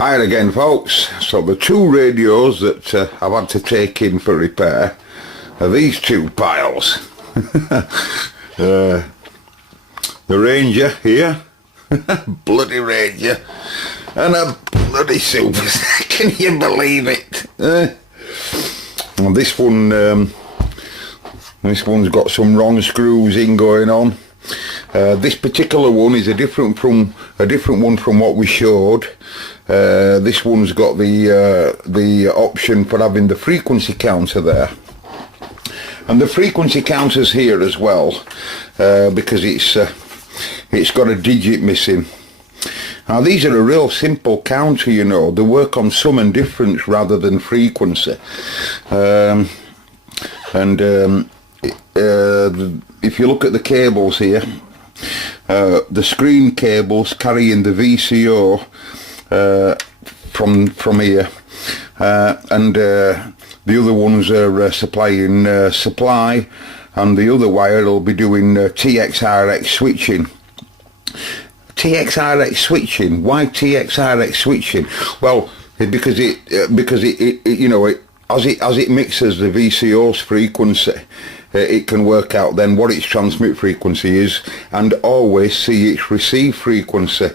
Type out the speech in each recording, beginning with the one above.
Hi again, folks. So the two radios that I've had to take in for repair are these two piles. The Ranger here, bloody Ranger, and a bloody Super. Can you believe it? And this one's got some wrong screws in going on. This particular one is a different one from what we showed. This one's got the option for having the frequency counter there, and the frequency counter's here as well, because it's got a digit missing. Now these are a real simple counter, you know. They work on sum and difference rather than frequency. If you look at the cables here, the screen cables carrying the VCO from here, and the other ones are supplying supply, and the other wire will be doing TXRX switching. TXRX switching. Why TXRX switching? Well, because it you know, as it mixes the VCO's frequency, it can work out then what its transmit frequency is and always see its receive frequency.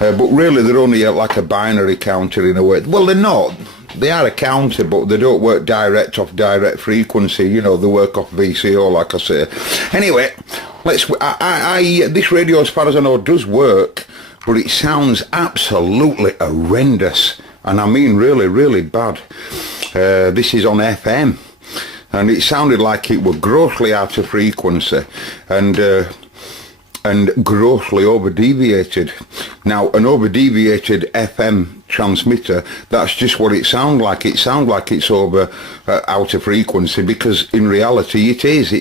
But really they're only like a binary counter in a way. Well, they're not. They are a counter, but they don't work direct off direct frequency. You know, they work off VCO, like I say. Anyway, this radio, as far as I know, does work, but it sounds absolutely horrendous, and I mean really, really bad. This is on FM, and it sounded like it were grossly out of frequency and grossly over deviated. Now, an over deviated FM transmitter, that's just what it sounds like. It sounds like it's over out of frequency, because in reality it is.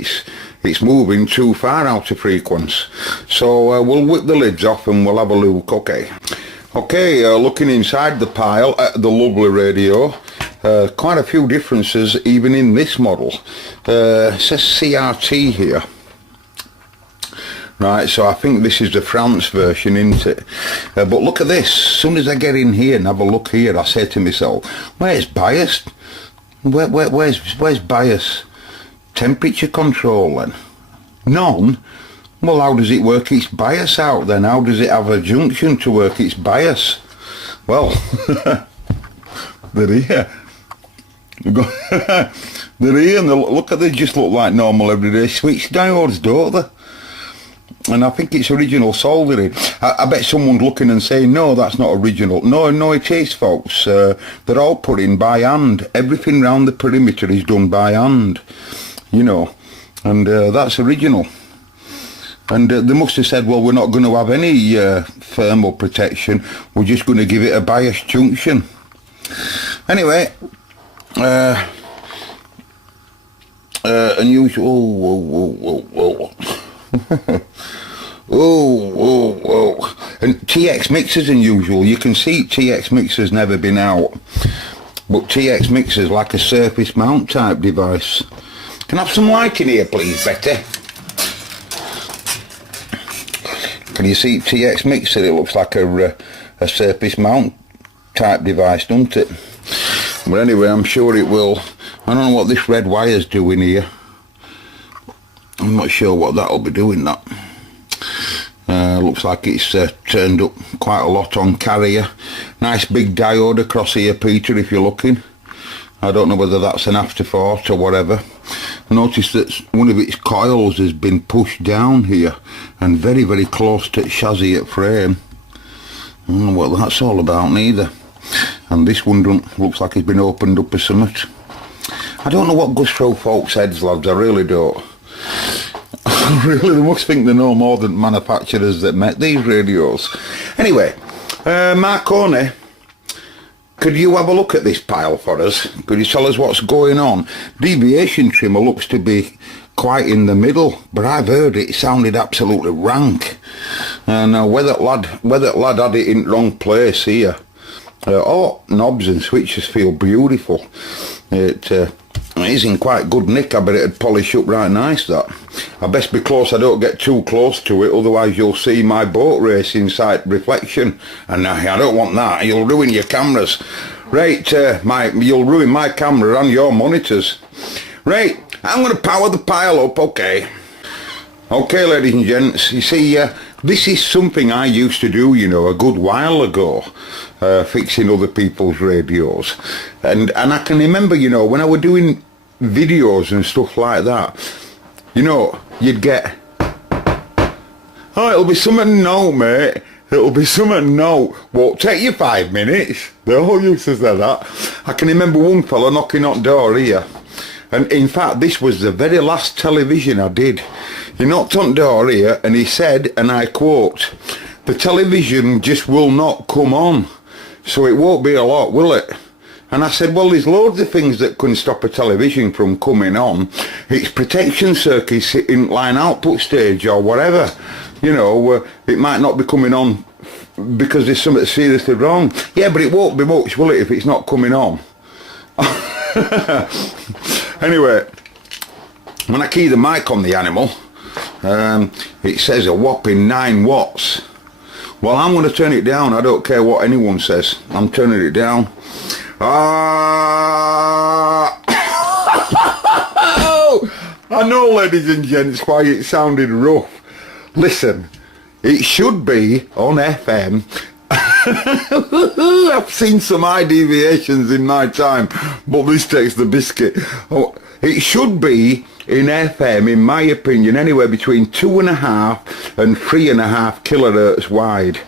It's moving too far out of frequency. So we'll whip the lids off and we'll have a look. Okay, looking inside the pile at the lovely radio. Quite a few differences even in this model. It says CRT here. Right, so I think this is the France version, isn't it? But look at this. As soon as I get in here and have a look here, I say to myself, where's bias? Where's bias? Temperature control then? None? Well, how does it work its bias out then? How does it have a junction to work its bias? Well, they're here. They're here, and look at, they just look like normal everyday switch diodes, don't they? And I think it's original soldering. I bet someone's looking and saying, no, that's not original. No, it is, folks. They're all put in by hand. Everything round the perimeter is done by hand, you know, and that's original. And they must have said, well, we're not going to have any thermal protection. We're just going to give it a bias junction. Anyway, unusual. Oh, and TX mixers unusual. You can see TX mixers never been out, but TX mixers like a surface mount type device. Can I have some light in here, please, Betty? Can you see TX mixer? It looks like a surface mount type device, doesn't it? But anyway, I'm sure it will. I don't know what this red wire's doing here. I'm not sure what that'll be doing, that. Looks like it's turned up quite a lot on carrier. Nice big diode across here, Peter, if you're looking. I don't know whether that's an afterthought or whatever. Notice that one of its coils has been pushed down here and very, very close to the chassis at frame. I don't know what that's all about neither. And this one looks like it's been opened up or something. I don't know what goes through folks' heads, lads, I really don't. Really, they must think they know more than manufacturers that make these radios. Anyway, Marconi, could you have a look at this pile for us? Could you tell us what's going on? Deviation trimmer looks to be quite in the middle, but I've heard it sounded absolutely rank. And whether lad had it in the wrong place here. Knobs and switches feel beautiful. It is in quite good nick. I bet it'd polish up right nice, that. I best be close, I don't get too close to it, otherwise you'll see my boat racing sight reflection, and I don't want that. You'll ruin your cameras. Right, you'll ruin my camera and your monitors. Right, I'm going to power the pile up, okay. Okay, ladies and gents, you see, this is something I used to do, you know, a good while ago, fixing other people's radios. And I can remember, you know, when I were doing videos and stuff like that, you know, you'd get, oh, it'll be something no, mate. It'll be something no. Won't take you 5 minutes. They all used to say that. I can remember one fella knocking on the door here. And in fact, this was the very last television I did. He knocked on the door here and he said, and I quote, "The television just will not come on. So it won't be a lot, will it?" And I said, well, there's loads of things that can stop a television from coming on. It's protection circuits in line output stage or whatever. You know, it might not be coming on because there's something seriously wrong. Yeah, but it won't be much, will it, if it's not coming on? Anyway, when I key the mic on the animal, it says a whopping 9 watts. Well, I'm going to turn it down. I don't care what anyone says. I'm turning it down. I know, ladies and gents, why it sounded rough. Listen, it should be on FM. I've seen some high deviations in my time, but this takes the biscuit. Oh, it should be in FM, in my opinion, anywhere between 2.5 and 3.5 kilohertz wide.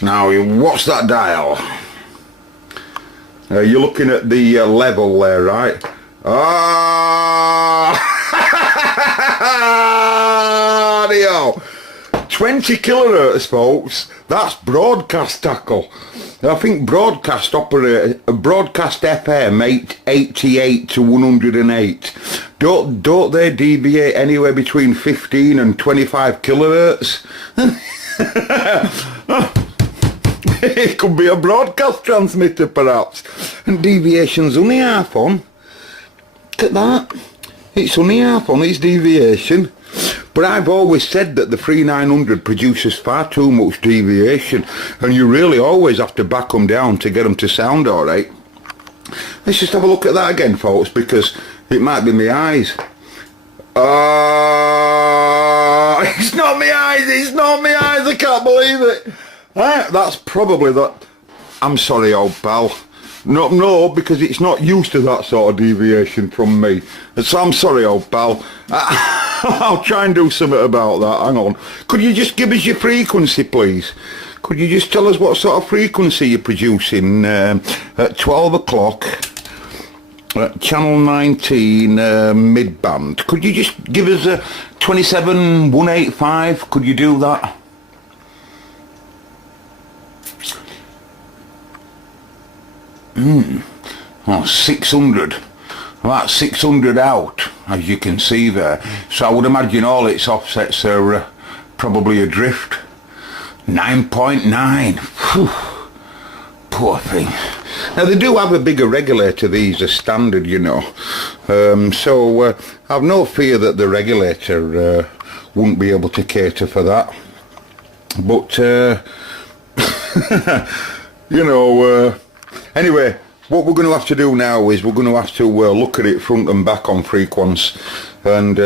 Now, what's that dial? You're looking at the level there, right? 20 kilohertz, folks. That's broadcast tackle. I think broadcast FM 88 to 108. Don't they deviate anywhere between 15 and 25 kilohertz? It could be a broadcast transmitter, perhaps. And deviation's only half on. Look at that. It's only half on its deviation. But I've always said that the 3900 produces far too much deviation, and you really always have to back them down to get them to sound alright. Let's just have a look at that again, folks, because it might be my eyes. It's not my eyes, it's not my eyes, I can't believe it. That's probably that. I'm sorry, old pal. No, because it's not used to that sort of deviation from me. So I'm sorry, old pal. I'll try and do something about that. Hang on. Could you just give us your frequency, please? Could you just tell us what sort of frequency you're producing at 12 o'clock at channel 19 mid-band? Could you just give us a 27185? Could you do that? Oh, 600. Well, that's 600 out, as you can see there. So I would imagine all its offsets are probably adrift. 9.9. Poor thing. Now, they do have a bigger regulator, these are standard, you know. So I've no fear that the regulator wouldn't be able to cater for that. But, you know... Anyway, what we're going to have to do now is we're going to have to look at it front and back on frequency, and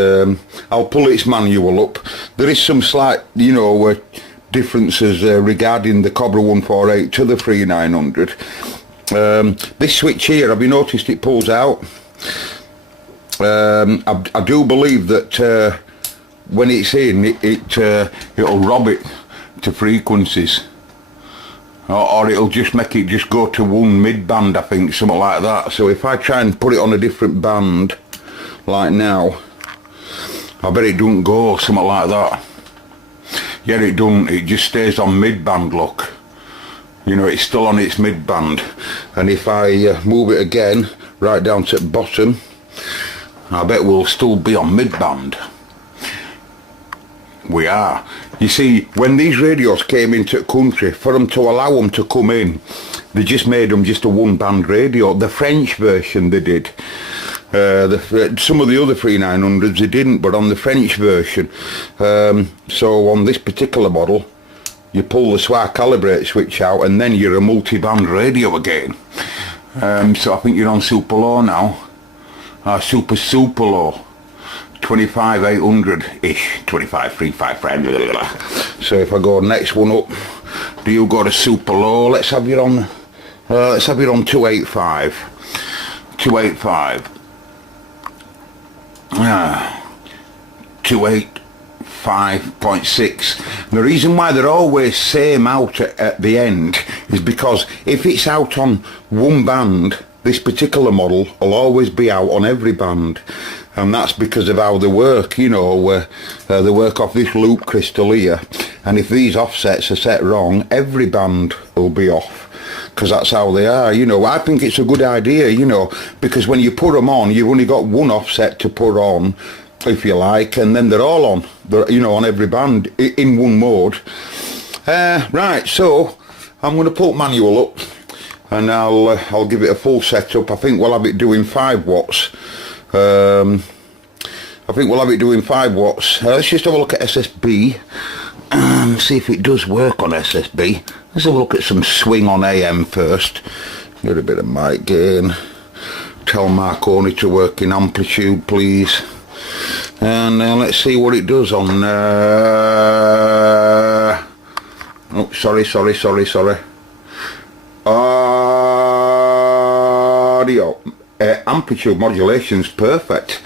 I'll pull its manual up. There is some slight, you know, differences regarding the Cobra 148 to the 3900. This switch here, have you noticed it pulls out? I do believe that when it's in, it'll rob it to frequencies. Or it'll just make it just go to one mid-band, I think, something like that. So if I try and put it on a different band, like now, I bet it don't go, something like that. Yeah, it don't, it just stays on mid-band, look. You know, it's still on its mid-band. And if I move it again, right down to the bottom, I bet we'll still be on mid-band. We are. You see, when these radios came into the country, for them to allow them to come in, they just made them just a one-band radio. The French version they did. Some of the other 3900s they didn't, but on the French version. So on this particular model, you pull the SWA calibrate switch out and then you're a multi-band radio again. So I think you're on super low now. Super low. 25,800-ish. 25,355. So if I go next one up, do you go to super low? Let's have you on 285. 285. 285.6. The reason why they're always same out at the end is because if it's out on one band, this particular model will always be out on every band, and that's because of how they work, you know. They work off this loop crystal here, and if these offsets are set wrong, every band will be off, because that's how they are, you know. I think it's a good idea, you know, because when you put them on, you've only got one offset to put on, if you like, and then they're all on, you know, on every band in one mode. Right, so I'm going to put manual up, and I'll give it a full setup. I think we'll have it doing 5 watts. I think we'll have it doing 5 watts. Let's just have a look at SSB and see if it does work on SSB. Let's have a look at some swing on AM first. Get a bit of mic gain. Tell Marconi to work in amplitude, please. And let's see what it does on oh, sorry. Audio. Amplitude modulation's perfect.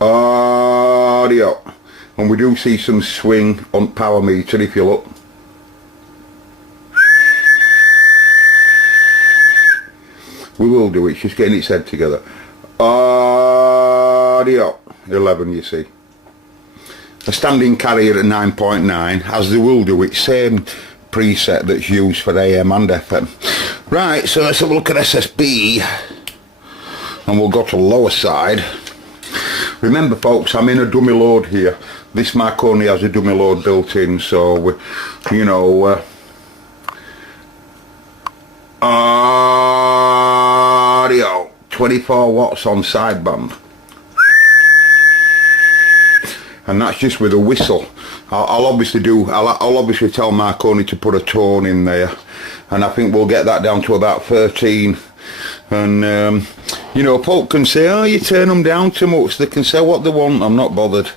Audio. And we do see some swing on power meter if you look. We will do it, it's just getting its head together. Audio 11, you see. A standing carrier at 9.9, as they will do it, same preset that's used for AM and FM. Right, so let's have a look at SSB, and we'll go to the lower side. Remember folks, I'm in a dummy load here. This Marconi has a dummy load built in, so you know, audio 24 watts on sideband, and that's just with a whistle. I'll obviously tell Marconi to put a tone in there, and I think we'll get that down to about 13. And you know, folk can say, oh, you turn them down too much. They can say what they want, I'm not bothered.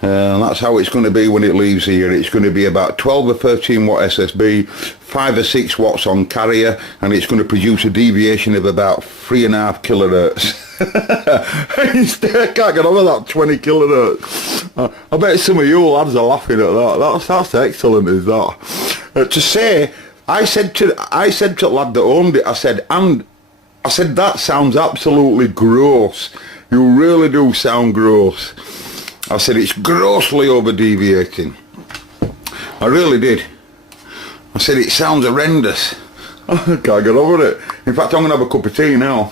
That's how it's going to be when it leaves here. It's going to be about 12 or 13 watt SSB, 5 or 6 watts on carrier, and it's going to produce a deviation of about 3.5 kilohertz. I can't get over that 20 kilohertz. I bet some of you lads are laughing at that. That's excellent, is that? To say, I said to the lad that owned it, I said, that sounds absolutely gross. You really do sound gross. I said, it's grossly over deviating. I really did. I said, it sounds horrendous. I can't get over it. In fact, I'm going to have a cup of tea now.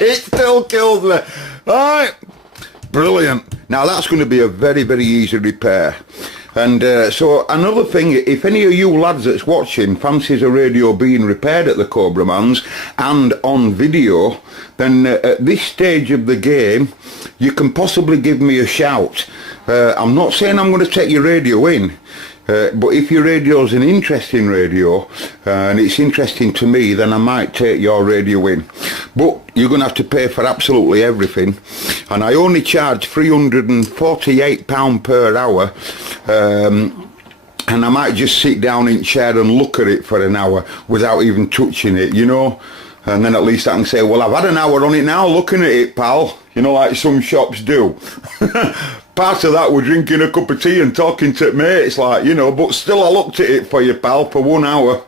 It still kills me. Right. Brilliant. Now that's going to be a very, very easy repair. And so another thing, if any of you lads that's watching fancies a radio being repaired at the Cobraman's and on video, then at this stage of the game, you can possibly give me a shout. I'm not saying I'm going to take your radio in, but if your radio's an interesting radio, and it's interesting to me, then I might take your radio in. But you're going to have to pay for absolutely everything, and I only charge £348 per hour, and I might just sit down in chair and look at it for an hour without even touching it, you know, and then at least I can say, well, I've had an hour on it now looking at it, pal, you know, like some shops do. Part of that, we're drinking a cup of tea and talking to mates, like, you know, but still I looked at it for you, pal, for 1 hour.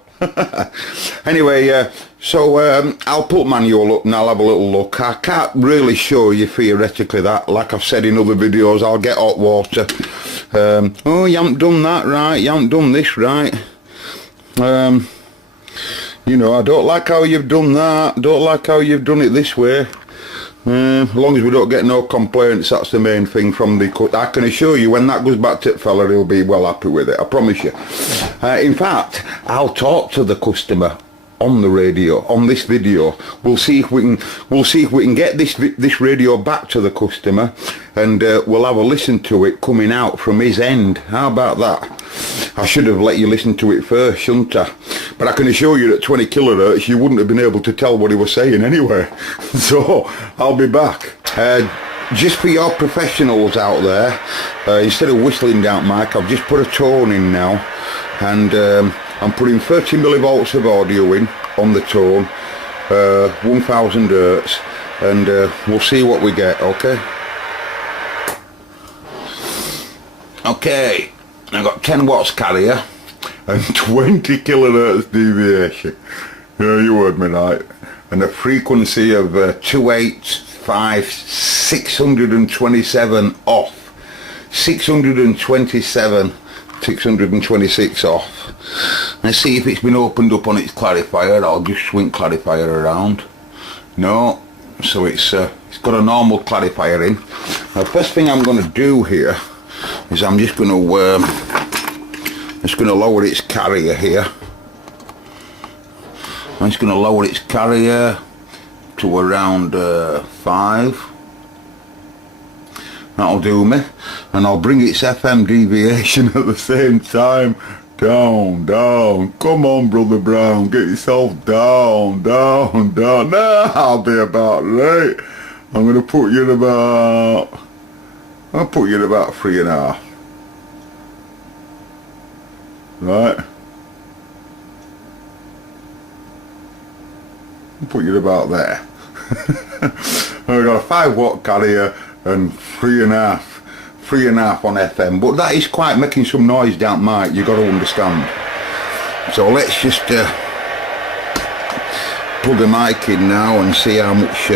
Anyway, so I'll put manual up and I'll have a little look. I can't really show you theoretically that, like I've said in other videos. I'll get hot water. Oh, you haven't done that right, you haven't done this right. You know, I don't like how you've done that, don't like how you've done it this way. As long as we don't get no complaints, that's the main thing from the cut. I can assure you when that goes back to the fella, he'll be well happy with it, I promise you. In fact, I'll talk to the customer on the radio, on this video. We'll see if we can get this radio back to the customer, and we'll have a listen to it coming out from his end. How about that? I should have let you listen to it first, shouldn't I? But I can assure you that 20 kilohertz you wouldn't have been able to tell what he was saying anyway. So I'll be back. Just for your professionals out there, instead of whistling down mic, I've just put a tone in now, and I'm putting 30 millivolts of audio in on the tone, 1000 hertz, and we'll see what we get. Okay, I've got 10 watts carrier and 20 kilohertz deviation. Yeah, you heard me right. And a frequency of 285, 627 off, 627, 626 off. Let's see if it's been opened up on its clarifier. I'll just swing clarifier around. No, so it's got a normal clarifier in. Now, first thing I'm going to do here is I'm just going to lower its carrier here. I'm just going to lower its carrier to around 5. That'll do me, and I'll bring its FM deviation at the same time down. Come on, Brother Brown, get yourself down. Now I'll be about right. I'm gonna put you at about 3.5. Right. I'll put you at about there. I've got a 5 watt carrier and 3.5 on FM, but that is quite making some noise down mic, you got to understand. So let's just plug the mic in now and see how much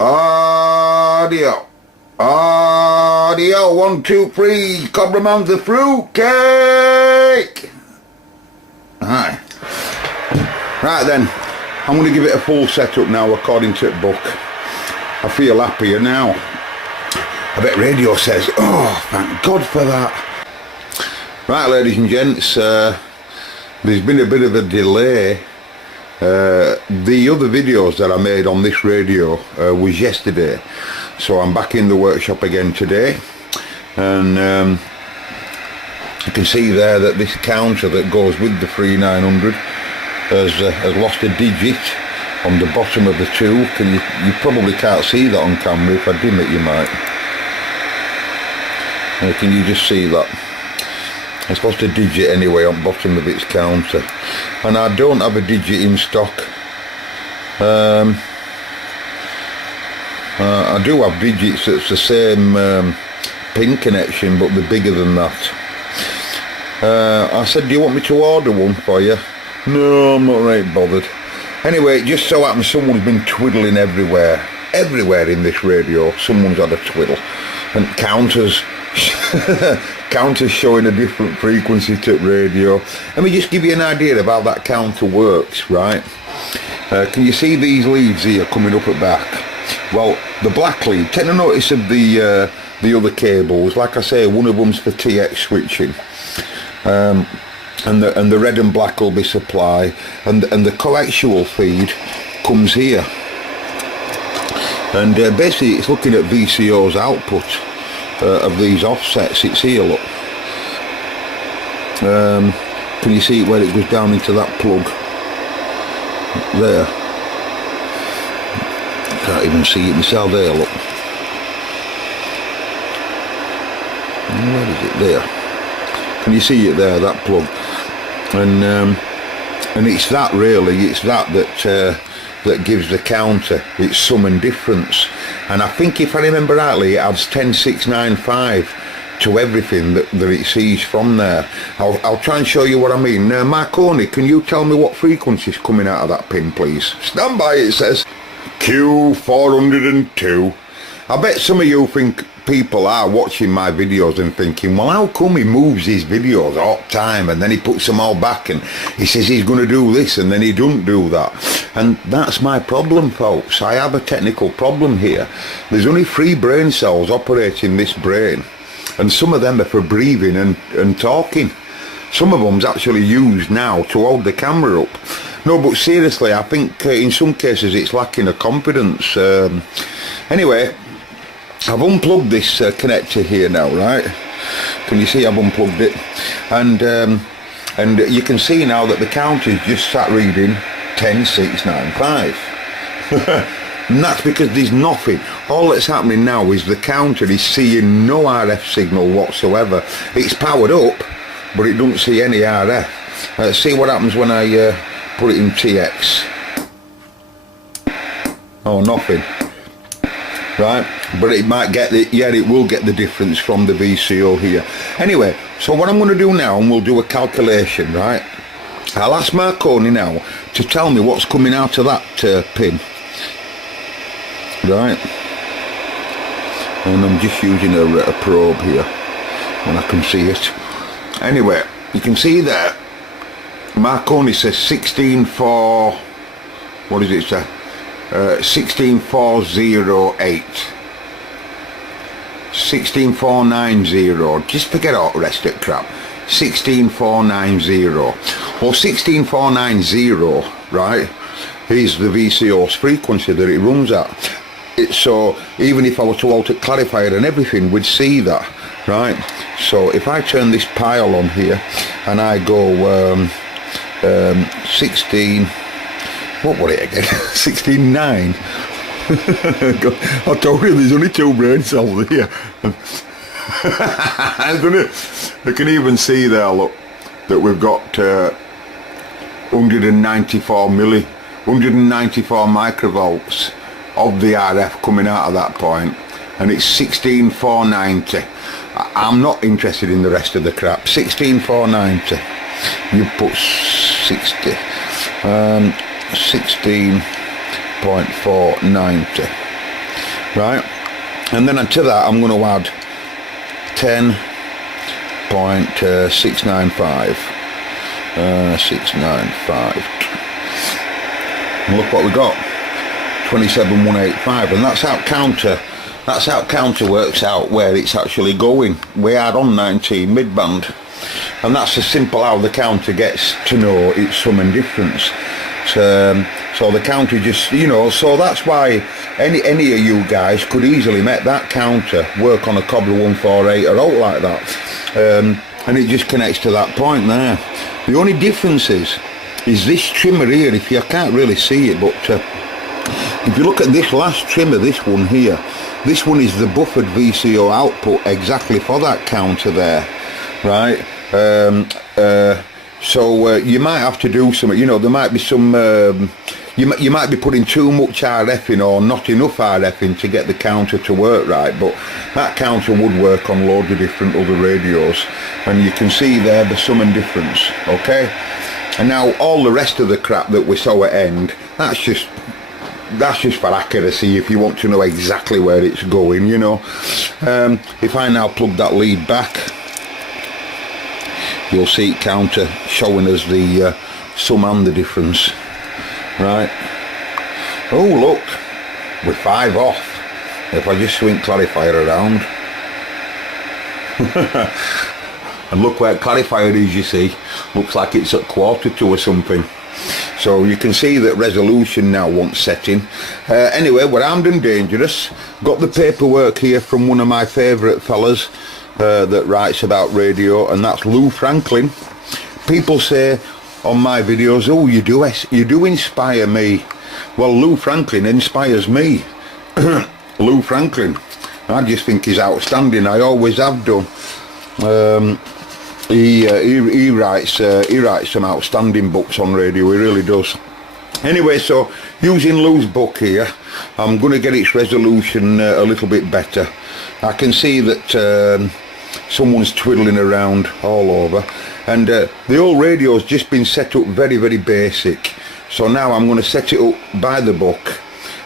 audio 1 2 3 Cobraman the fruitcake. Right then, I'm going to give it a full setup now according to the book. I feel happier now. I bet radio says, oh, thank God for that. Right, ladies and gents, there's been a bit of a delay. The other videos that I made on this radio was yesterday, so I'm back in the workshop again today, and you can see there that this counter that goes with the 3900 has lost a digit on the bottom of the tool. You probably can't see that on camera. If I dim it, you might. Can you just see that? It's lost a digit anyway on the bottom of its counter, and I don't have a digit in stock. I do have digits that's the same pin connection, but they're bigger than that. I said, do you want me to order one for you? No, I'm not right bothered. Anyway, it just so happens someone's been twiddling everywhere in this radio. Someone's had a twiddle, and counters showing a different frequency to radio. Let me just give you an idea of how that counter works, right? Can you see these leads here coming up at back? Well, the black lead, take a notice of the other cables. Like I say, one of them's for TX switching, and the red and black will be supply, and the coaxial feed comes here, and basically it's looking at VCO's output of these offsets. It's here, look. Can you see where it goes down into that plug there? Can't even see it myself there, look. Where is it? There. Can you see it there, that plug? And it's that really, it's that gives the counter its sum and difference. And I think if I remember rightly, it adds 10695 to everything that it sees from there. I'll try and show you what I mean. Marconi, can you tell me what frequency is coming out of that pin, please? Stand by, it says Q402, I bet some of you think people are watching my videos and thinking, well, how come he moves his videos all the time and then he puts them all back and he says he's going to do this and then he doesn't do that. And that's my problem, folks. I have a technical problem here. There's only 3 brain cells operating this brain, and some of them are for breathing and talking. Some of them's actually used now to hold the camera up. No, but seriously, I think in some cases it's lacking a confidence. Anyway, I've unplugged this connector here now, right? Can you see I've unplugged it? And you can see now that the counter's just sat reading 10695. And that's because there's nothing. All that's happening now is the counter is seeing no RF signal whatsoever. It's powered up, but it doesn't see any RF. See what happens when I put it in TX. Oh, nothing. Right, but it might get the, yeah, it will get the difference from the VCO here. Anyway, so what I'm going to do now, and we'll do a calculation, right? I'll ask Marconi now to tell me what's coming out of that pin, right? And I'm just using a probe here, and I can see it. Anyway, you can see there, Marconi says 16.4, what does it say? 16408, 16490. Just forget all the rest of the crap. 16490. Well, 16490, right, is the VCO's frequency that it runs at. So even if I were to alter clarifier and everything, we'd see that, right? So if I turn this pile on here and I go 16, what was it again? 16.9. I told you there's only 2 brain cells here. I can even see there, look, that we've got 194 microvolts of the RF coming out of that point, and it's 16.490. I'm not interested in the rest of the crap. 16.490. You put 60. 16.490, right? And then to that I'm going to add 10.695. 695. And look what we got. 27.185, and that's how counter works out where it's actually going. We are on 19 mid-band, and that's as simple how the counter gets to know its sum and difference. So the counter just, you know, so that's why any of you guys could easily make that counter work on a Cobra 148 or out like that, and it just connects to that point there. The only difference is this trimmer here. If you can't really see it, but if you look at this last trimmer, this one here, this one is the buffered VCO output exactly for that counter there, right? So you might have to do something, you know, there might be some, you might be putting too much RF in or not enough RF in to get the counter to work right, but that counter would work on loads of different other radios, and you can see there the sum and difference, okay? And now all the rest of the crap that we saw at end, that's just for accuracy if you want to know exactly where it's going, you know. If I now plug that lead back, you'll see it counter showing us the sum and the difference, right? Oh look, we're 5 off. If I just swing clarifier around, and look where clarifier is, you see, looks like it's at 1/4 or something. So you can see that resolution now wants setting. Anyway, we're armed and dangerous. Got the paperwork here from one of my favourite fellas that writes about radio, and that's Lou Franklin. People say on my videos, oh, you do inspire me. Well, Lou Franklin inspires me. Lou Franklin, I just think he's outstanding. I always have done. He writes some outstanding books on radio. He really does. Anyway, so using Lou's book here, I'm going to get its resolution a little bit better. I can see that someone's twiddling around all over, and the old radio's just been set up very, very basic. So now I'm going to set it up by the book,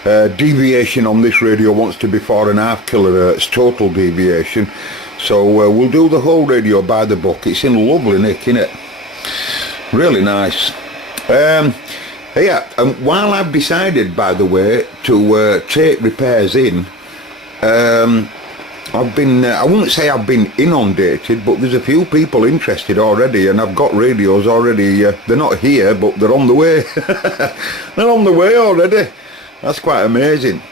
Deviation on this radio wants to be 4.5 kilohertz total deviation. So we'll do the whole radio by the book. It's in lovely nick, innit? Really nice. Yeah, and while I've decided, by the way, to take repairs in, I've been, I wouldn't say I've been inundated, but there's a few people interested already, and I've got radios already. They're not here, but they're on the way. They're on the way already. That's quite amazing.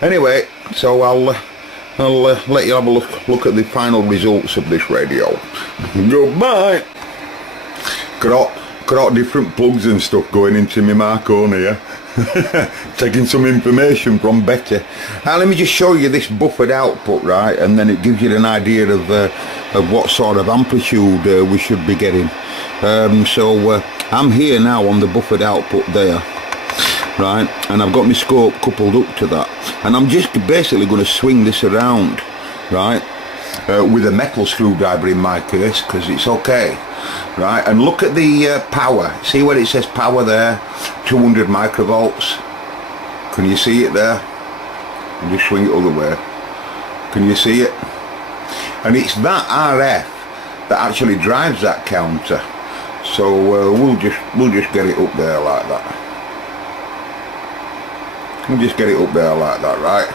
Anyway, so I'll let you have a look at the final results of this radio. Goodbye. Got different plugs and stuff going into my Marconi here. Taking some information from Betty. Now let me just show you this buffered output, right, and then it gives you an idea of what sort of amplitude we should be getting. So I'm here now on the buffered output there, right, and I've got my scope coupled up to that, and I'm just basically going to swing this around, right, with a metal screwdriver in my case, because it's okay, right. And look at the power. See where it says power there, 200 microvolts. Can you see it there? I'll just swing it other way. Can you see it? And it's that RF that actually drives that counter. So we'll just get it up there like that. We'll just get it up there like that, right?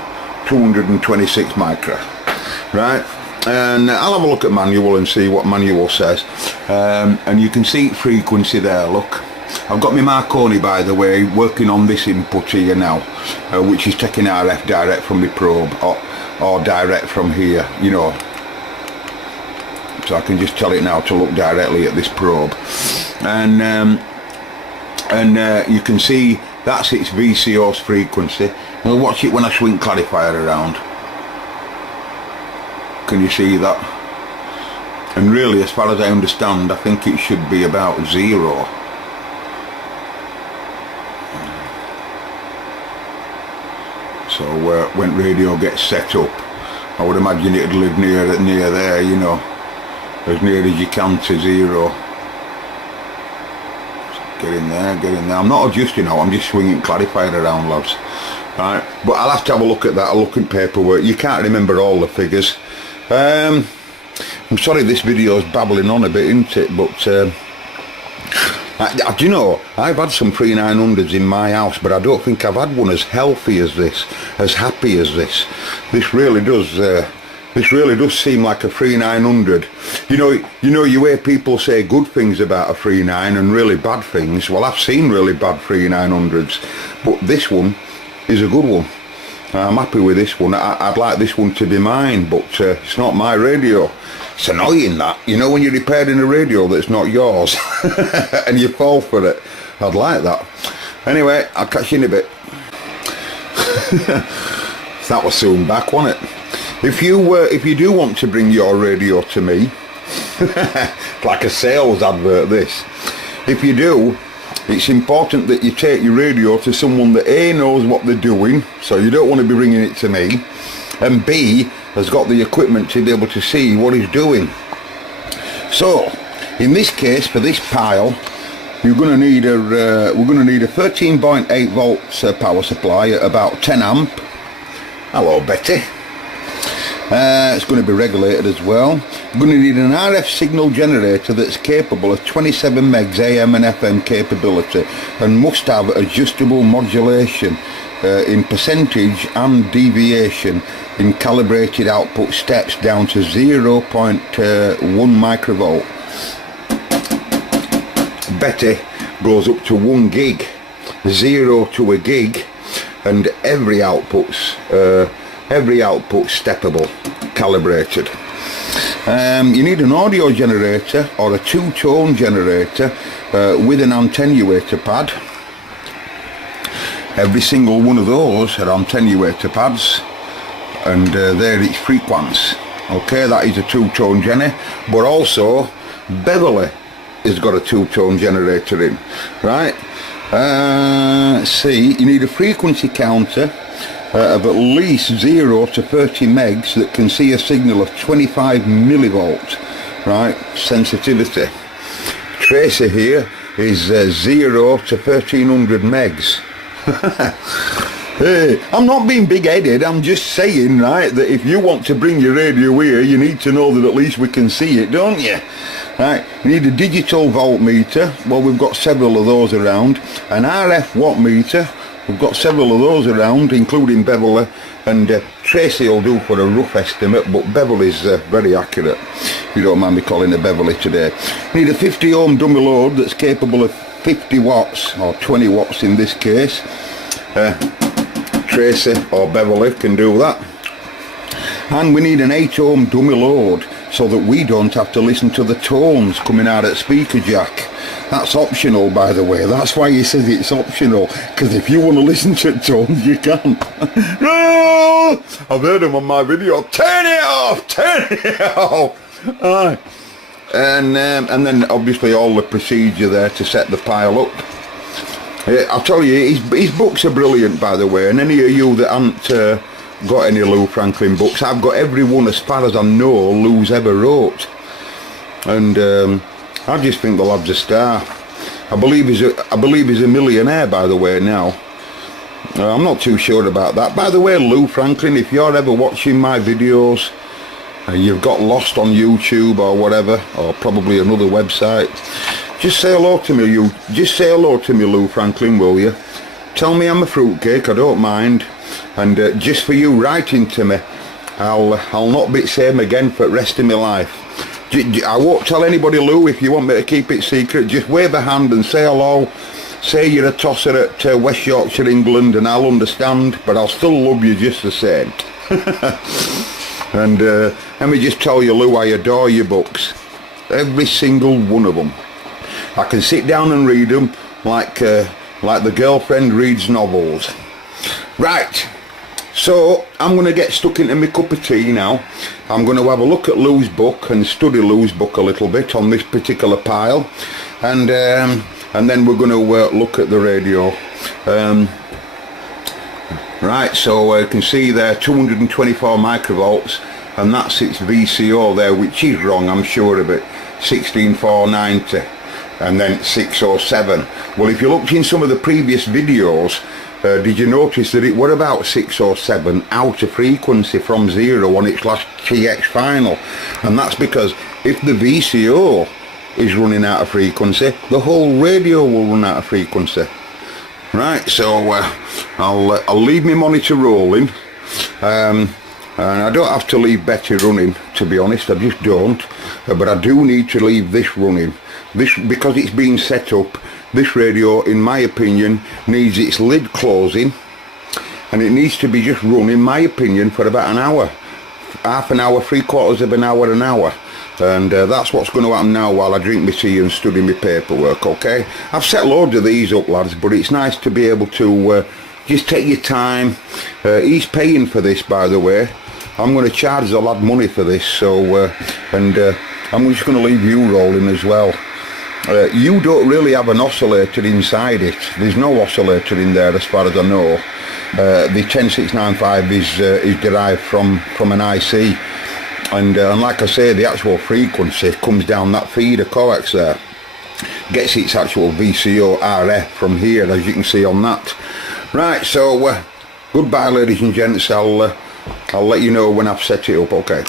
226 micro, right? And I'll have a look at manual and see what manual says. And you can see frequency there, look. I've got my Marconi, by the way, working on this input here now, which is taking RF direct from the probe, or direct from here, you know. So I can just tell it now to look directly at this probe. And you can see that's its VCO's frequency. Now watch it when I swing clarifier around. Can you see that? And really, as far as I understand, I think it should be about 0. So when radio gets set up, I would imagine it'd live near there, you know, as near as you can to 0. Get in there. I'm not adjusting now, I'm just swinging clarifier around, lads. Right, but I'll have to have a look at that. I'll look at paperwork. You can't remember all the figures. I'm sorry this video is babbling on a bit, isn't it? But do you know, I've had some 3900s in my house, but I don't think I've had one as healthy as this, as happy as this. This really does seem like a 3900. You know, you hear people say good things about a 39 and really bad things. Well, I've seen really bad 3900s, but this one is a good one. I'm happy with this one. I'd like this one to be mine, but it's not my radio. It's annoying that, you know, when you're repairing a radio that's not yours and you fall for it. I'd like that. Anyway, I'll catch you in a bit. That was soon back, wasn't it? If you do want to bring your radio to me, like a sales advert this, if you do, it's important that you take your radio to someone that A, knows what they're doing, so you don't want to be bringing it to me, and B, has got the equipment to be able to see what he's doing. So, in this case, for this pile, we're going to need a 13.8 volts power supply at about 10 amp. Hello, Betty. It's going to be regulated as well. We're going to need an RF signal generator that's capable of 27 megs AM and FM capability and must have adjustable modulation in percentage and deviation in calibrated output steps down to 0.1 microvolt. Betty goes up to 1 gig, 0 to a gig, and every output's steppable, calibrated. You need an audio generator or a 2-tone generator with an attenuator pad. Every single one of those are attenuator pads, and they're its frequency. Okay, that is a 2-tone Jenny, but also Beverly has got a 2-tone generator in, right? See, you need a frequency counter of at least 0 to 30 megs that can see a signal of 25 millivolt, right, sensitivity. Tracer here is 0 to 1300 megs. Hey, I'm not being big-headed, I'm just saying, right, that if you want to bring your radio here, you need to know that at least we can see it, don't you? Right, you need a digital voltmeter, well, we've got several of those around. An RF watt meter, we've got several of those around, including Beverley, and Tracy will do for a rough estimate, but Beverley's very accurate, if you don't mind me calling it Beverley today. You need a 50 ohm dummy load that's capable of 50 watts, or 20 watts in this case. Tracy or Beverley can do that. And we need an 8 ohm dummy load so that we don't have to listen to the tones coming out at speaker jack. That's optional, by the way. That's why he says it's optional, because if you want to listen to tones, you can. No! I've heard him on my video. Turn it off! Turn it off! Aye. And then obviously all the procedure there to set the pile up. I'll tell you, his books are brilliant, by the way, and any of you that haven't got any Lou Franklin books, I've got every one, as far as I know, Lou's ever wrote. And I just think the lad's a star. I believe he's a millionaire, by the way, now. I'm not too sure about that. By the way, Lou Franklin, if you're ever watching my videos, you've got lost on YouTube or whatever, or probably another website, just say hello to me, just say hello to me, Lou Franklin, will you? Tell me I'm a fruitcake, I don't mind. And just for you writing to me, I'll not be the same again for the rest of my life. I won't tell anybody, Lou. If you want me to keep it secret, just wave a hand and say hello. Say you're a tosser at West Yorkshire, England, and I'll understand, but I'll still love you just the same. And let me just tell you, Lou, I adore your books. Every single one of them. I can sit down and read them like the girlfriend reads novels. Right, so I'm going to get stuck into my cup of tea now. I'm going to have a look at Lou's book and study Lou's book a little bit on this particular pile, and then we're going to look at the radio. Right, so you can see there 224 microvolts, and that's its VCO there, which is wrong, I'm sure of it, 16490. And then 607. Well, if you looked in some of the previous videos, did you notice that it were about 607 out of frequency from zero on its last TX final? And that's because if the VCO is running out of frequency, the whole radio will run out of frequency. Right, so I'll leave my monitor rolling, and I don't have to leave Betty running, to be honest, I just don't, but I do need to leave this running. This, because it's been set up, this radio, in my opinion, needs its lid closing, and it needs to be just run, in my opinion, for about an hour, half an hour, 3/4 of an hour, an hour. And that's what's going to happen now while I drink my tea and study my paperwork, okay? I've set loads of these up, lads, but it's nice to be able to just take your time. He's paying for this, by the way. I'm going to charge the lad money for this, so I'm just going to leave you rolling as well. You don't really have an oscillator inside it. There's no oscillator in there as far as I know. The 10695 is derived from an IC, and like I say, the actual frequency comes down that feeder coax there, gets its actual VCO RF from here, as you can see on that. Right, so goodbye, ladies and gents. I'll let you know when I've set it up, okay?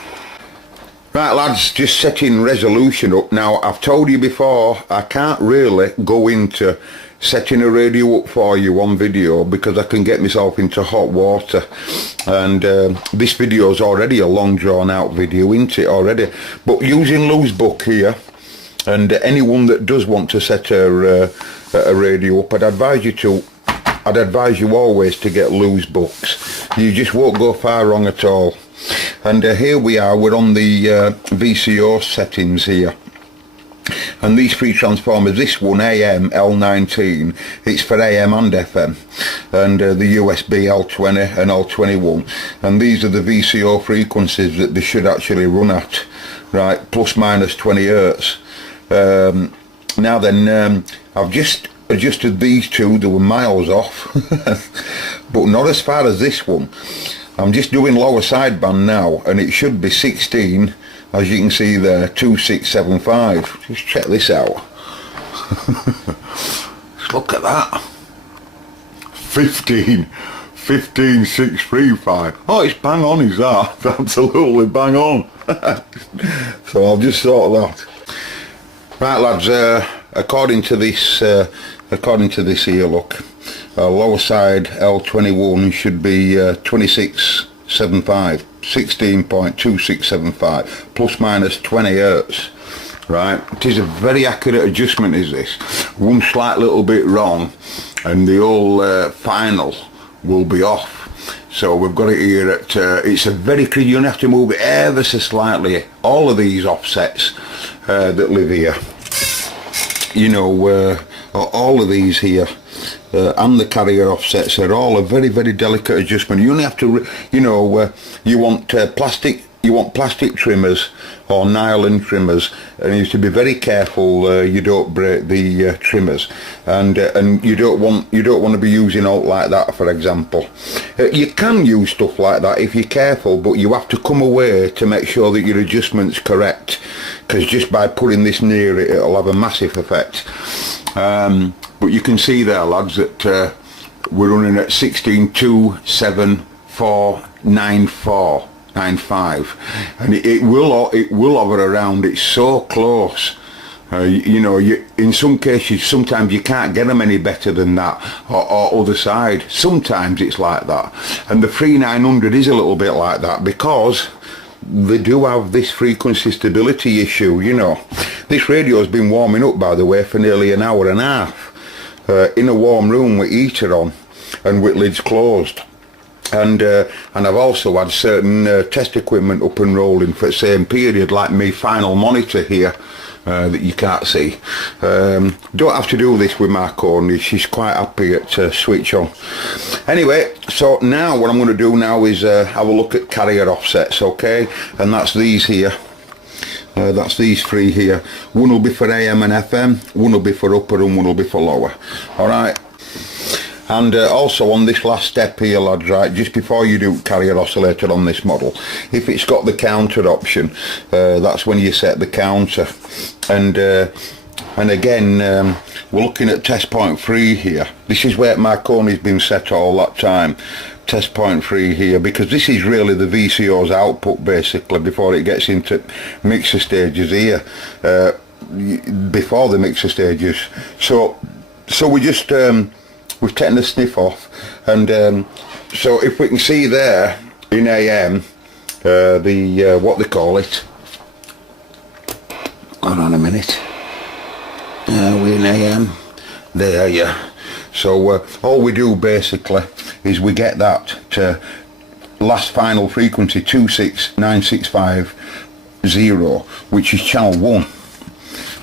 Right, lads, just setting resolution up. Now, I've told you before, I can't really go into setting a radio up for you on video because I can get myself into hot water. And this video is already a long drawn out video, isn't it, already? But using Lou's book here, and anyone that does want to set a radio up, I'd advise you always to get Lou's books. You just won't go far wrong at all. And here we are, we're on the VCO settings here, and these three transformers, this one AM L19, it's for AM and FM, and the USB L20 and L21, and these are the VCO frequencies that they should actually run at, right, plus minus 20 Hertz. Now then, I've just adjusted these two, they were miles off, but not as far as this one. I'm just doing lower sideband now, and it should be 16, as you can see there, 2675. Just check this out. Just look at that. 15 15,635. Oh, it's bang on, is that? Absolutely bang on. So I'll just sort that. Right, lads, according to this here, look, lower side L21 should be 2675, 16.2675, plus minus 20 hertz. Right, it is a very accurate adjustment, is this. One slight little bit wrong and the whole final will be off. So we've got it here at, it's a very, you only have to move it ever so slightly. All of these offsets that live here, you know, all of these here and the carrier offsets are all a very, very delicate adjustment. You only have to, you know, you want plastic trimmers or nylon trimmers, and you have to be very careful you don't break the trimmers, and you don't want to be using out like that, for example. You can use stuff like that if you're careful, but you have to come away to make sure that your adjustment's correct, because just by putting this near it, it'll have a massive effect. But you can see there, lads, that we're running at 16.27494.95, and it will hover around. It's so close. You know, in some cases, sometimes you can't get them any better than that, or other side. Sometimes it's like that, and the 3900 is a little bit like that, because they do have this frequency stability issue. You know, this radio has been warming up, by the way, for nearly an hour and a half in a warm room with heater on and with lids closed. And I've also had certain test equipment up and rolling for the same period, like my final monitor here that you can't see. Don't have to do this with Marconi. She's quite happy at switch on. Anyway, so now what I'm going to do now is have a look at carrier offsets, okay? And that's these here. That's these three here. One will be for AM and FM, one will be for upper, and one will be for lower. Alright. And also on this last step here, lads, right, just before you do carrier oscillator on this model, if it's got the counter option, that's when you set the counter. And again, we're looking at test point 3 here. This is where Marconi's been set all that time. Test point 3 here, because this is really the VCO's output, basically, before it gets into mixer stages here, before the mixer stages. So we just we've taken the sniff off, and so if we can see there in AM the what they call it, hold on a minute, we're in AM there, yeah. So all we do basically is we get that to last final frequency 26965.0, which is channel 1,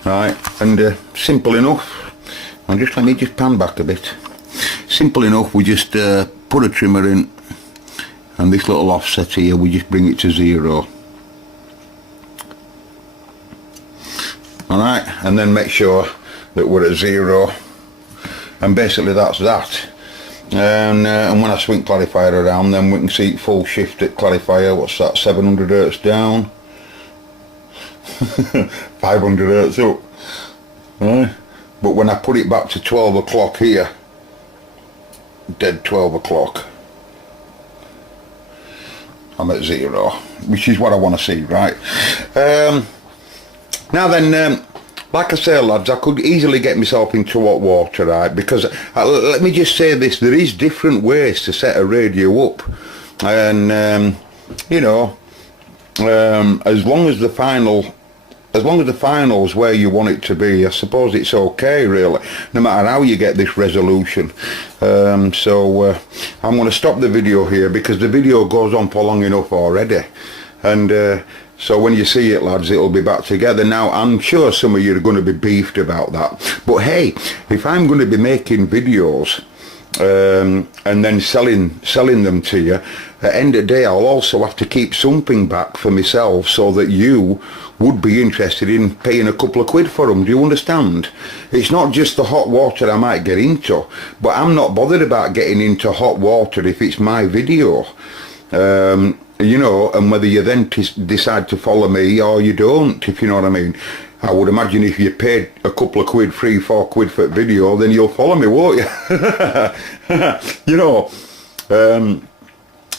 right? And simple enough. And just let me just pan back a bit. Simple enough. We just put a trimmer in, and this little offset here, we just bring it to 0. Alright, and then make sure that we're at 0, and basically that's that. And when I swing clarifier around, then we can see full shift at clarifier. What's that, 700 hertz down, 500 hertz up, right? But when I put it back to 12 o'clock here, dead 12 o'clock, I'm at 0, which is what I want to see, right? Now then, like I say, lads, I could easily get myself into hot water, right? Because let me just say this: there is different ways to set a radio up, and you know, as long as the final's where you want it to be, I suppose it's okay, really, no matter how you get this resolution. So I'm going to stop the video here, because the video goes on for long enough already, and so when you see it, lads, it'll be back together. Now, I'm sure some of you are going to be beefed about that, but hey, if I'm going to be making videos and then selling them to you, at the end of the day, I'll also have to keep something back for myself, so that you would be interested in paying a couple of quid for them. Do you understand? It's not just the hot water I might get into, but I'm not bothered about getting into hot water if it's my video. You know, and whether you then decide to follow me or you don't, if you know what I mean. I would imagine if you paid a couple of quid, 3-4 quid for a video, then you'll follow me, won't you? You know,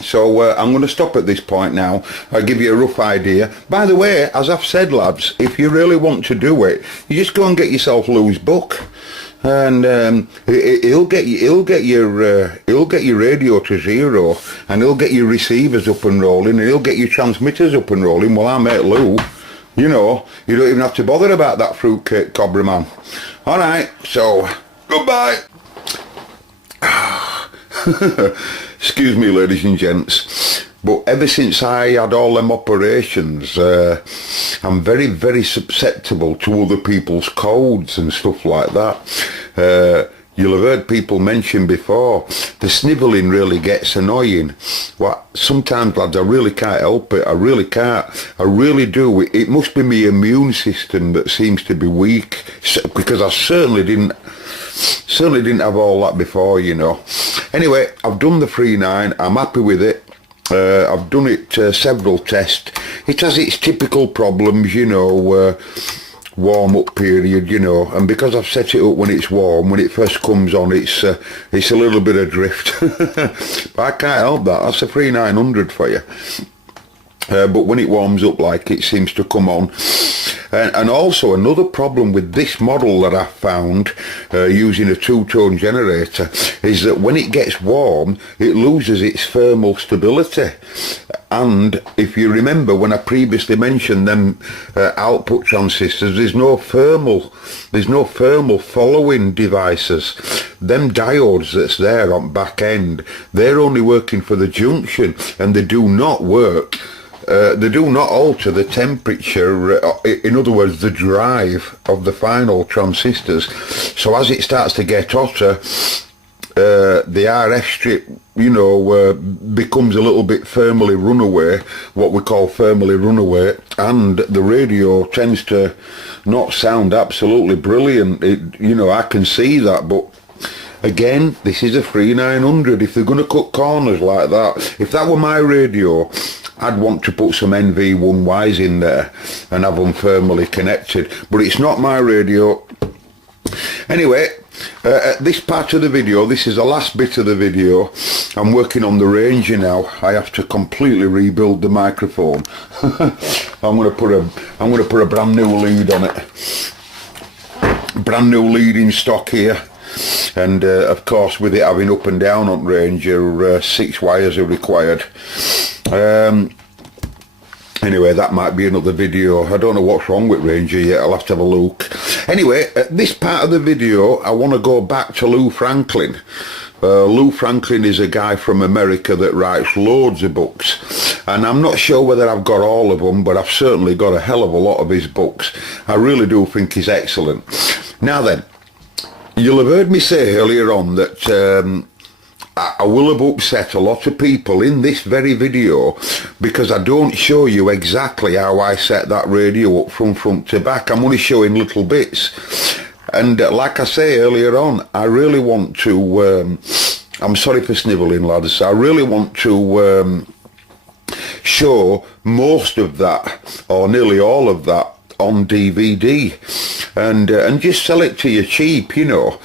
So I'm going to stop at this point now. I'll give you a rough idea. By the way, as I've said, lads, if you really want to do it, you just go and get yourself Lou's book, and he'll get your radio to zero, and he'll get your receivers up and rolling, and he'll get your transmitters up and rolling. Well, I met Lou. You know, you don't even have to bother about that fruitcake, Cobraman. All right, so goodbye. Excuse me, ladies and gents, but ever since I had all them operations, I'm very, very susceptible to other people's codes and stuff like that. You'll have heard people mention before, the snivelling really gets annoying. Well, sometimes, lads, I really can't help it. I really can't. I really do. It must be my immune system that seems to be weak, because I certainly didn't have all that before, you know. Anyway, I've done the 3-9. I'm happy with it. I've done it several tests. It has its typical problems, you know, warm up period, you know, and because I've set it up when it's warm, when it first comes on, it's a little bit adrift. But I can't help that. That's a 3900 for you. But when it warms up, like, it seems to come on. And also another problem with this model that I found using a two-tone generator is that when it gets warm, it loses its thermal stability. And if you remember when I previously mentioned them output transistors, there's no thermal following devices. Them diodes that's there on back end, they're only working for the junction, and they do not work. They do not alter the temperature, in other words the drive of the final transistors. So as it starts to get hotter, the RF strip, you know, becomes a little bit thermally runaway, what we call thermally runaway, and the radio tends to not sound absolutely brilliant. You know, I can see that, but again, this is a 3900. If they're going to cut corners like that, if that were my radio, I'd want to put some NV1Ys in there and have them thermally connected, but it's not my radio. Anyway, this part of the video, this is the last bit of the video. I'm working on the Ranger now. I have to completely rebuild the microphone. I'm going to put a brand new lead on it. Brand new lead in stock here. And of course, with it having up and down on Ranger, 6 wires are required. Anyway, that might be another video. I don't know what's wrong with Ranger yet. I'll have to have a look. Anyway, at this part of the video, I want to go back to Lou Franklin. Lou Franklin is a guy from America that writes loads of books, and I'm not sure whether I've got all of them, but I've certainly got a hell of a lot of his books. I really do think he's excellent. Now then, you'll have heard me say earlier on that I will have upset a lot of people in this very video because I don't show you exactly how I set that radio up from front to back. I'm only showing little bits. And like I say earlier on, I really want to, I'm sorry for snivelling, lads, I really want to show most of that, or nearly all of that, on DVD, and just sell it to you cheap, you know.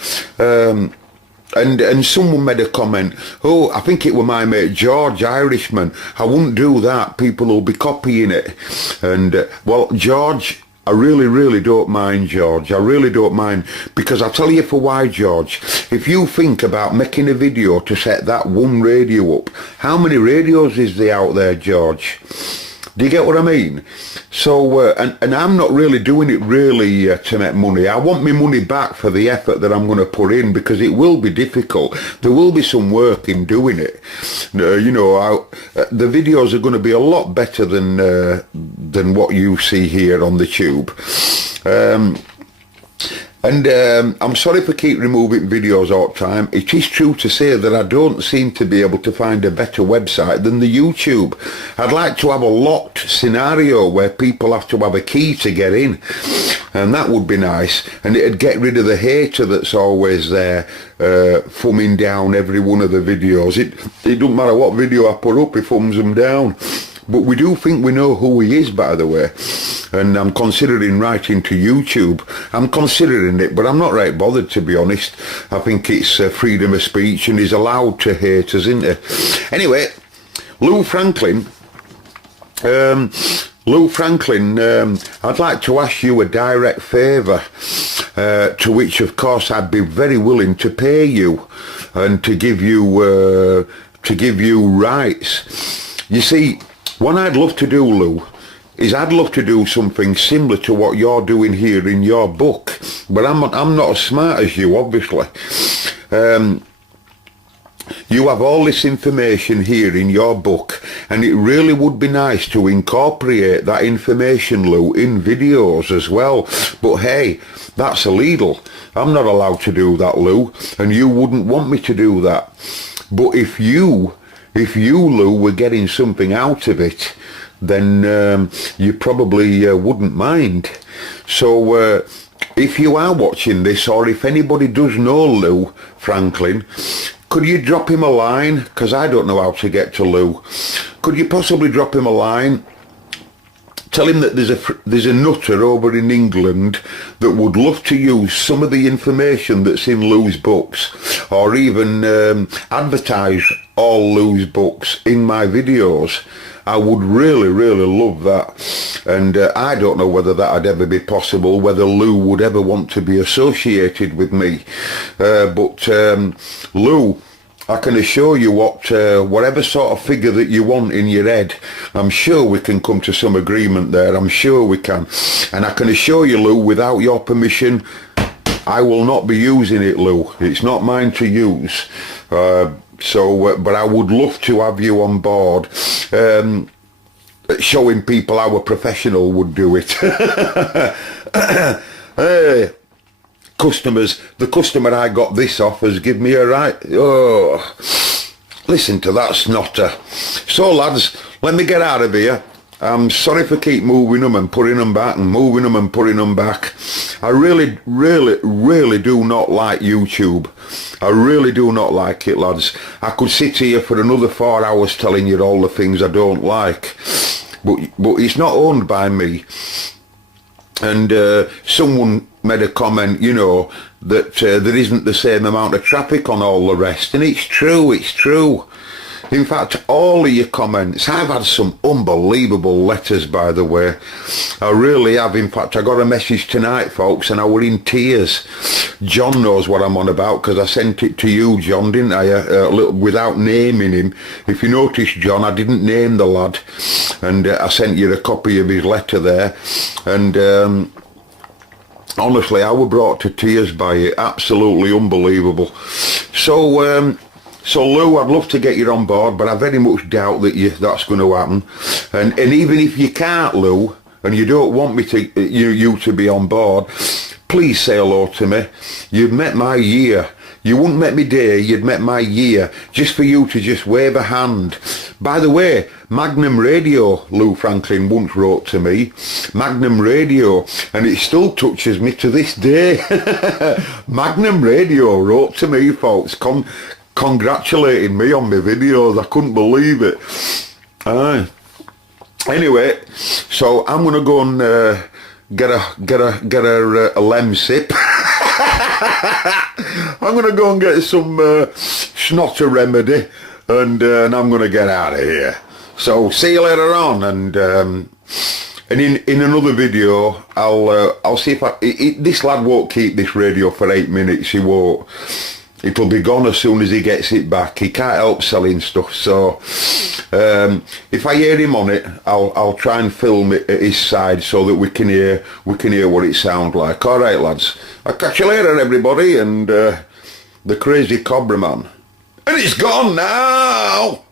And someone made a comment, oh, I think it was my mate George, Irishman, I wouldn't do that, people will be copying it. And well, George, I really don't mind, George. I really don't mind, because I'll tell you for why, George. If you think about making a video to set that one radio up, how many radios is there out there, George? Do you get what I mean? So, and I'm not really doing it really to make money. I want my money back for the effort that I'm going to put in, because it will be difficult. There will be some work in doing it. You know, the videos are going to be a lot better than what you see here on the tube. And I'm sorry for keep removing videos all the time. It is true to say that I don't seem to be able to find a better website than the YouTube. I'd like to have a locked scenario where people have to have a key to get in, and that would be nice, and it'd get rid of the hater that's always there thumbing down every one of the videos. It doesn't matter what video I put up, he thumbs them down. but we do think we know who he is, by the way. And I'm considering writing to YouTube. I'm considering it, but I'm not right bothered, to be honest. I think it's freedom of speech, and he's allowed to hate us, isn't he? Anyway, Lou Franklin, I'd like to ask you a direct favour, to which, of course, I'd be very willing to pay you and to give you rights. You see, what I'd love to do, Lou, is I'd love to do something similar to what you're doing here in your book, but I'm not as smart as you, obviously. You have all this information here in your book, and it really would be nice to incorporate that information, Lou, in videos as well. But hey, that's illegal. I'm not allowed to do that, Lou, and you wouldn't want me to do that. But if you, Lou, were getting something out of it, then you probably wouldn't mind. So if you are watching this, or if anybody does know Lou Franklin, could you drop him a line? Because I don't know how to get to Lou. Could you possibly drop him a line? Tell him that there's a nutter over in England that would love to use some of the information that's in Lou's books, or even advertise all Lou's books in my videos. I would really, really love that. And I don't know whether that'd ever be possible, whether Lou would ever want to be associated with me. But Lou, I can assure you whatever sort of figure that you want in your head, I'm sure we can come to some agreement there. I'm sure we can. And I can assure you, Lou, without your permission, I will not be using it, Lou. It's not mine to use. But I would love to have you on board, showing people how a professional would do it. Hey, customers, the customer I got this off has given me a right. Oh, listen to that snotter. So lads, let me get out of here. I'm sorry for keep moving them and putting them back and moving them and putting them back. I really, really, really do not like YouTube. I really do not like it, lads. I could sit here for another 4 hours telling you all the things I don't like. But it's not owned by me. And someone made a comment, you know, that there isn't the same amount of traffic on all the rest. And it's true, it's true. In fact, all of your comments, I've had some unbelievable letters, by the way. I really have. In fact, I got a message tonight, folks, and I were in tears. John knows what I'm on about, because I sent it to you, John, didn't I? Without naming him. If you notice, John, I didn't name the lad. And I sent you a copy of his letter there. And honestly, I were brought to tears by it. Absolutely unbelievable. So Lou, I'd love to get you on board, but I very much doubt that that's going to happen. And even if you can't, Lou, and you don't want me to you to be on board, please say hello to me. You've met my year. You wouldn't met me day, you'd met my year. Just for you to just wave a hand. By the way, Magnum Radio, Lou Franklin once wrote to me. Magnum Radio, and it still touches me to this day. Magnum Radio wrote to me, folks, congratulating me on my videos. I couldn't believe it. Anyway, so I'm gonna go and get a lem sip. I'm gonna go and get some snotter remedy, and I'm gonna get out of here. So see you later on, and in another video I'll see if this lad won't keep this radio for 8 minutes. He won't. It'll be gone as soon as he gets it back. He can't help selling stuff, so if I hear him on it, I'll try and film it at his side so that we can hear what it sounds like. All right, lads. I'll catch you later, everybody, and the crazy Cobra Man. And it's gone now.